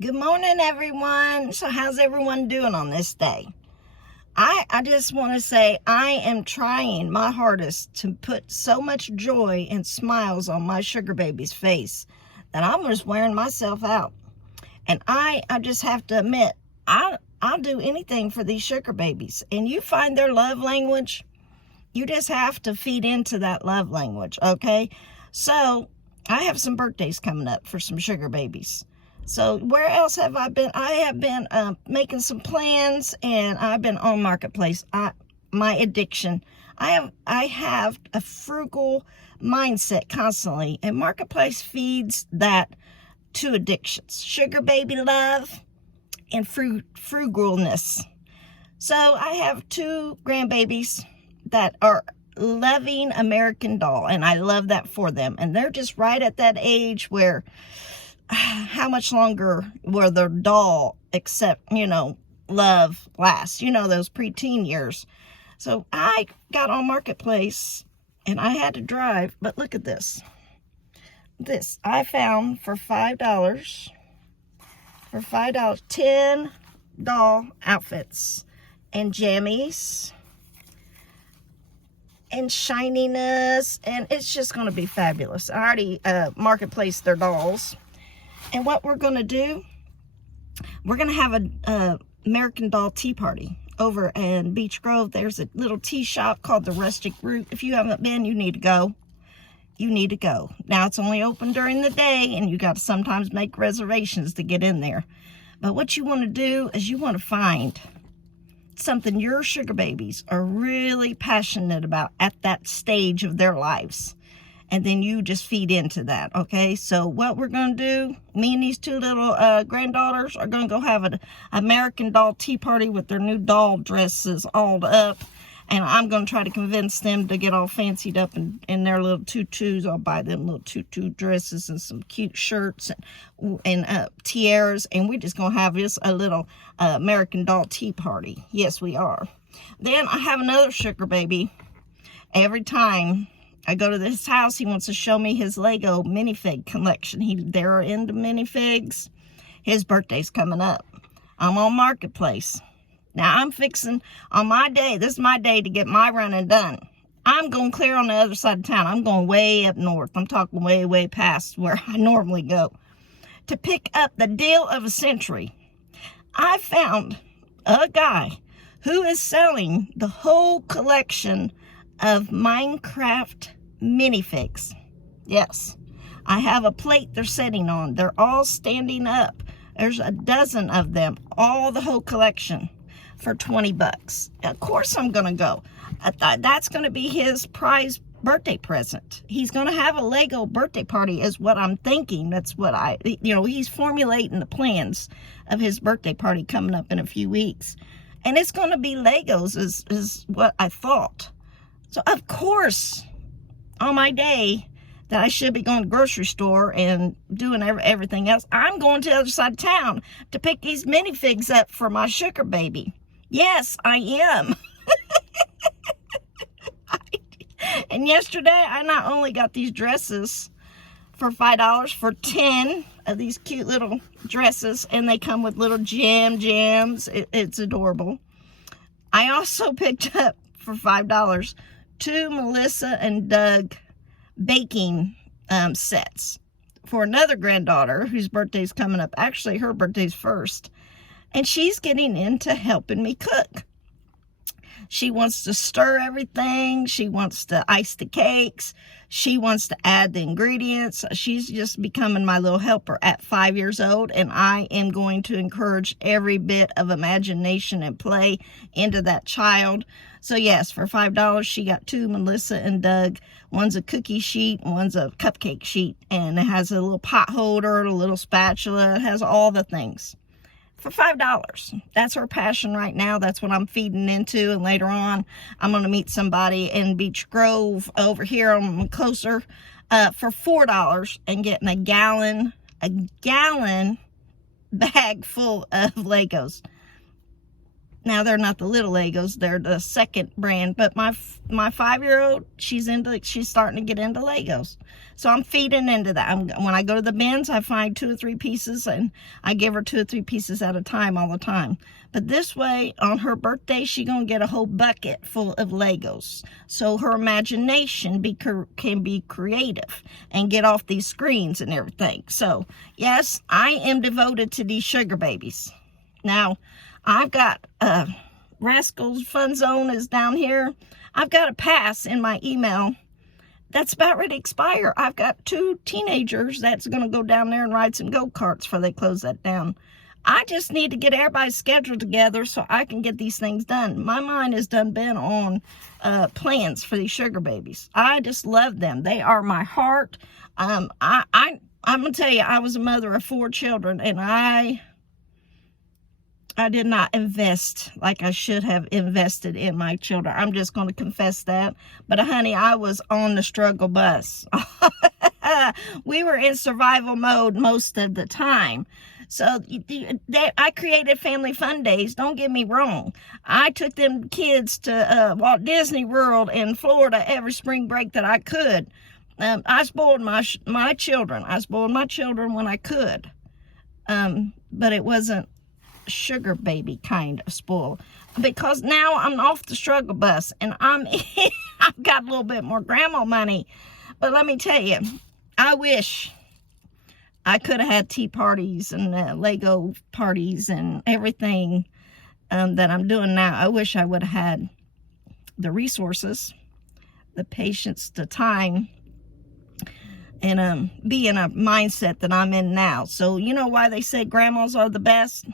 Good morning, everyone. So how's everyone doing on this day? I just want to say I am trying my hardest to put so much joy and smiles on my sugar baby's face that I'm just wearing myself out. And I just have to admit, I'll do anything for these sugar babies. And you find their love language, you just have to feed into that love language, okay? So I have some birthdays coming up for some sugar babies. So where else have I been? I have been making some plans, and I've been on Marketplace. My addiction. I have a frugal mindset constantly, and Marketplace feeds that two addictions: sugar baby love and frugalness. So I have two grandbabies that are loving American Doll, and I love that for them. And they're just right at that age where how much longer will their doll accept, love last, those preteen years. So I got on Marketplace and I had to drive, but look at this. This I found for $5. For $5, 10 doll outfits and jammies and shininess, and it's just going to be fabulous. I already Marketplace their dolls. And what we're going to do, we're going to have a American Doll tea party over in Beech Grove. There's a little tea shop called the Rustic Root. If you haven't been, you need to go. You need to go. Now, it's only open during the day, and you got to sometimes make reservations to get in there. But what you want to do is you want to find something your sugar babies are really passionate about at that stage of their lives. And then you just feed into that, okay? So what we're going to do, me and these two little granddaughters are going to go have an American Doll tea party with their new doll dresses all up. And I'm going to try to convince them to get all fancied up in their little tutus. I'll buy them little tutu dresses and some cute shirts and tiaras. And we're just going to have this a little American Doll tea party. Yes, we are. Then I have another sugar baby. Every time I go to this house, he wants to show me his Lego minifig collection. They're into minifigs. His birthday's coming up. I'm on Marketplace. Now, I'm fixing, on my day, this is my day to get my running done. I'm going clear on the other side of town. I'm going way up north. I'm talking way, way past where I normally go to pick up the deal of a century. I found a guy who is selling the whole collection of Minecraft minifigs. Yes, I have a plate they're sitting on. They're all standing up. There's a dozen of them, all the whole collection for $20. Of course I'm gonna go. I thought that's gonna be his prize birthday present. He's gonna have a Lego birthday party is what I'm thinking. That's what he's formulating the plans of his birthday party coming up in a few weeks. And it's gonna be Legos is what I thought. So, of course, on my day that I should be going to the grocery store and doing everything else, I'm going to the other side of town to pick these minifigs up for my sugar baby. Yes, I am. And yesterday, I not only got these dresses for $5, for 10 of these cute little dresses, and they come with little gems. It's adorable. I also picked up for $5 two Melissa and Doug baking sets for another granddaughter whose birthday's coming up. Actually, her birthday's first, and she's getting into helping me cook. She wants to stir everything. She wants to ice the cakes. She wants to add the ingredients. She's just becoming my little helper at 5 years old, and I am going to encourage every bit of imagination and play into that child. So yes, for $5, she got two Melissa and Doug. One's a cookie sheet and one's a cupcake sheet, and it has a little pot holder, a little spatula. It has all the things. For $5. That's her passion right now. That's what I'm feeding into. And later on, I'm going to meet somebody in Beech Grove over here. I'm closer for $4 and getting a gallon bag full of Legos. Now they're not the little Legos, they're the second brand, but my 5-year-old, she's starting to get into Legos. So I'm feeding into that. When I go to the bins, I find 2 or 3 pieces, and I give her 2 or 3 pieces at a time all the time. But this way, on her birthday, she's going to get a whole bucket full of Legos. So her imagination can be creative and get off these screens and everything. So, yes, I am devoted to these sugar babies. Now, I've got Rascals Fun Zone is down here. I've got a pass in my email that's about ready to expire. I've got 2 teenagers that's going to go down there and ride some go-karts before they close that down. I just need to get everybody's schedule together so I can get these things done. My mind has been on plans for these sugar babies. I just love them. They are my heart. I'm going to tell you, I was a mother of 4 children, and I did not invest like I should have invested in my children. I'm just going to confess that. But honey, I was on the struggle bus. We were in survival mode most of the time. So I created family fun days. Don't get me wrong. I took them kids to Walt Disney World in Florida every spring break that I could. I spoiled my children. I spoiled my children when I could. But it wasn't sugar baby kind of spoil, because now I'm off the struggle bus and I've got a little bit more grandma money. But let me tell you, I wish I could have had tea parties and Lego parties and everything that I'm doing now. I wish I would have had the resources, the patience, the time, and be in a mindset that I'm in now. So you know why they say grandmas are the best?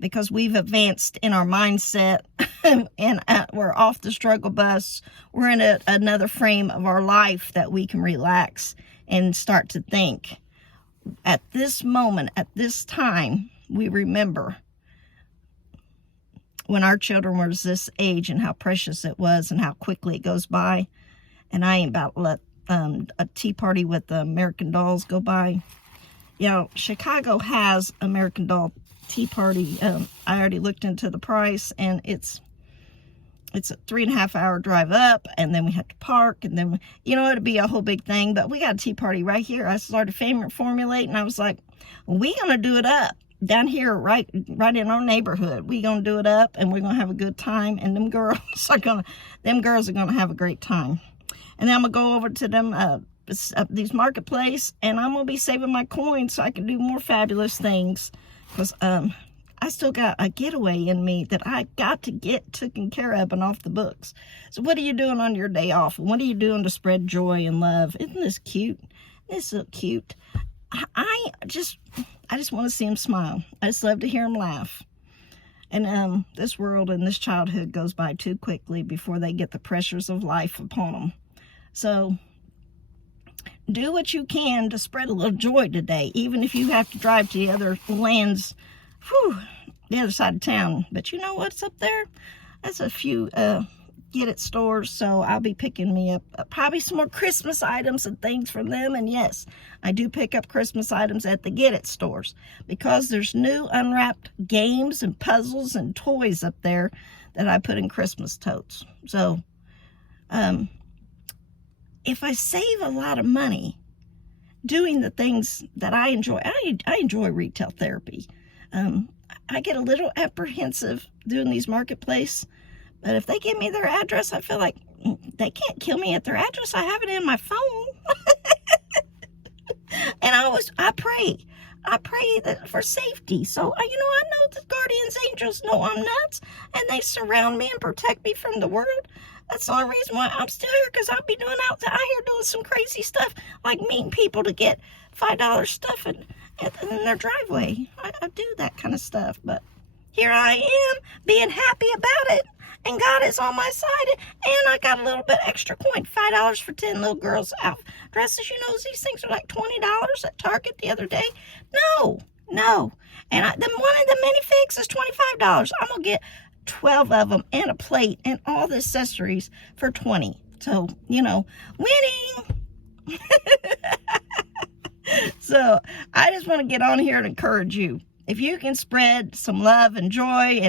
Because we've advanced in our mindset and we're off the struggle bus. We're in another frame of our life that we can relax and start to think. At this moment, at this time, we remember when our children were this age and how precious it was and how quickly it goes by. And I ain't about to let a tea party with the American Dolls go by. You know, Chicago has American Doll tea party. I already looked into the price, and it's a 3.5 hour drive up, and then we have to park, and then it'd be a whole big thing. But we got a tea party right here. I started formulating. I was like, we gonna do it up down here, right in our neighborhood. We gonna do it up, and we're gonna have a good time, and them girls are gonna have a great time. And then I'm gonna go over to them these marketplace, and I'm gonna be saving my coins so I can do more fabulous things. Because I still got a getaway in me that I got to get taken care of and off the books. So what are you doing on your day off? What are you doing to spread joy and love? Isn't this cute? This is so cute. I just want to see him smile. I just love to hear him laugh. And this world and this childhood goes by too quickly before they get the pressures of life upon them. So do what you can to spread a little joy today, even if you have to drive to the other lands, the other side of town. But you know what's up there? That's a few Get It stores, so I'll be picking me up probably some more Christmas items and things from them. And yes, I do pick up Christmas items at the Get It stores, because there's new unwrapped games and puzzles and toys up there that I put in Christmas totes. So, if I save a lot of money doing the things that I enjoy, I enjoy retail therapy. I get a little apprehensive doing these marketplace, but if they give me their address, I feel like they can't kill me at their address. I have it in my phone. And I pray that for safety. So, I know the guardians angels know I'm nuts, and they surround me and protect me from the world. That's the only reason why I'm still here, because I'll be out here doing some crazy stuff, like meeting people to get $5 stuff in their driveway. I do that kind of stuff, but here I am being happy about it, and God is on my side, and I got a little bit extra coin, $5 for 10 little girls out dresses. These things are like $20 at Target the other day. No, and the one of the minifigs is $25. I'm gonna get 12 of them and a plate and all the accessories for $20. So, winning. So I just want to get on here and encourage you. if you can spread some love and joy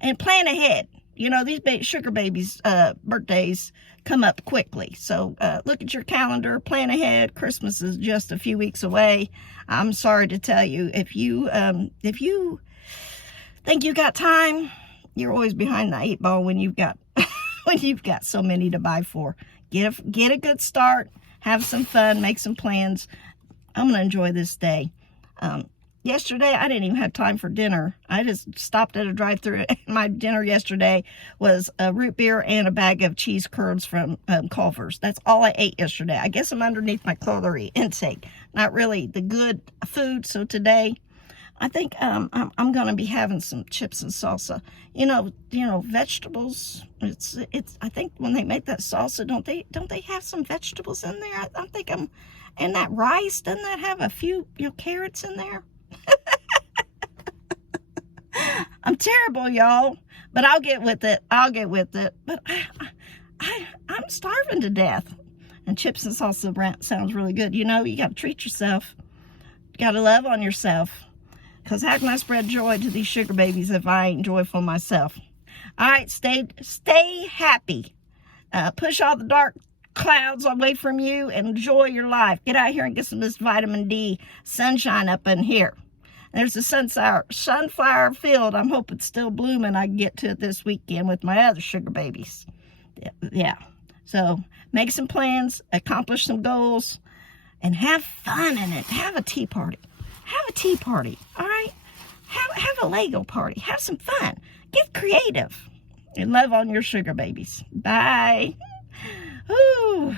and plan ahead. You know, these sugar babies' birthdays come up quickly. So look at your calendar, plan ahead. Christmas is just a few weeks away. I'm sorry to tell you, if you think you got time, you're always behind the 8 ball when you've got when you've got so many to buy for. Get a good start, have some fun, make some plans. I'm gonna enjoy this day. Yesterday, I didn't even have time for dinner. I just stopped at a drive-thru. My dinner yesterday was a root beer and a bag of cheese curds from Culver's. That's all I ate yesterday. I guess I'm underneath my calorie intake. Not really the good food. So today, I think I'm going to be having some chips and salsa. You know, vegetables. It's. I think when they make that salsa, don't they have some vegetables in there? I think and that rice, doesn't that have a few carrots in there? I'm terrible, y'all, but I'll get with it. But I'm starving to death. And chips and salsa sounds really good. You know, you got to treat yourself. You got to love on yourself. Because how can I spread joy to these sugar babies if I ain't joyful myself? All right, stay happy. Push all the dark clouds away from you and enjoy your life. Get out here and get some of this vitamin D sunshine up in here. There's a sunflower field. I'm hoping it's still blooming. I can get to it this weekend with my other sugar babies. Yeah. So make some plans, accomplish some goals, and have fun in it. Have a tea party. Have a tea party. All right? Have a Lego party. Have some fun. Get creative. And love on your sugar babies. Bye. Ooh.